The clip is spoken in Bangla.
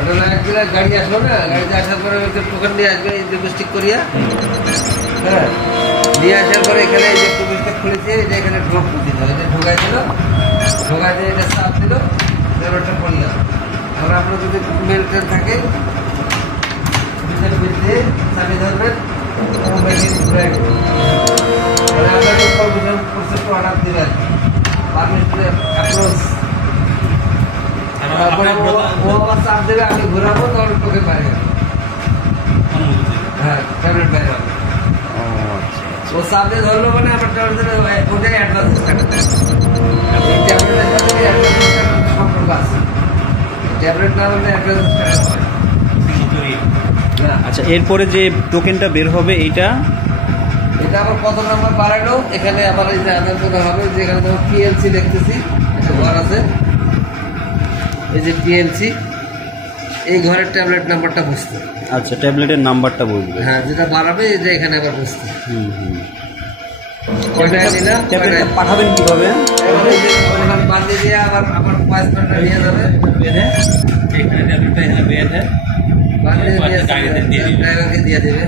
ওটা লাগলে গাড়ি আসলো না, গাড়িতে আসার পরে টোকেন নিয়ে আসবে এই ডিপোজিট করিয়া। হ্যাঁ, নিয়ে আসার পরে এখানে এই যে ডিপোজিটটা খুলেছে, এটা এখানে ঢোক দিল, এটা ঢোকাই দিল, ঢোকাই দিয়ে এটা চাপ দিল, ওটা পড়লাম। আর আপনার যদি মেলটেন থাকে চাবি ধরবেন, ঘুরে আপনার ইনফরমেশন প্রসেস অর্ডার দিবেন, পারমিশনের অ্যাপ্রোচ। ও আবার চাপ দেবে, আমি ঘুরাবো, তখন টোকেন বাইরে যাবে। হ্যাঁ, ট্যাবলেট বাইরে হবে। ও চাপ দিয়ে ধরলো মানে আমার ট্যাবলেট ওটাই অ্যাডভান্স কাটা। এই ট্যাবলেটের সাথে অ্যাডভান্স কাটার সম্পর্ক আছে। ট্যাবলেট না হলে অ্যাডভান্স কাটা হয় না। আচ্ছা, এরপরে যে টোকেনটা বের হবে এইটা এটা আবার কত নাম্বার বাড়ালো, এখানে আবার এই যে আধার কোড হবে, যেখানে তোমার পিএলসি লিখতেছি, একটা ঘর আছে, এই যে পিএলসি, এই ঘরের ট্যাবলেট নাম্বারটা বুঝতে। আচ্ছা, ট্যাবলেটের নাম্বারটা বলবে। হ্যাঁ, যেটা বাড়াবে এই যে এখানে আবার বুঝতে। পাঠাবেন কিভাবে? বান্ধে দিয়ে আবার আমার পয়েন্টটা নিয়ে যাবে, এখানে ট্যাবলেটটা এখানে বেঁধে বান্ধে দিয়ে ড্রাইভারকে দিয়ে দেবে।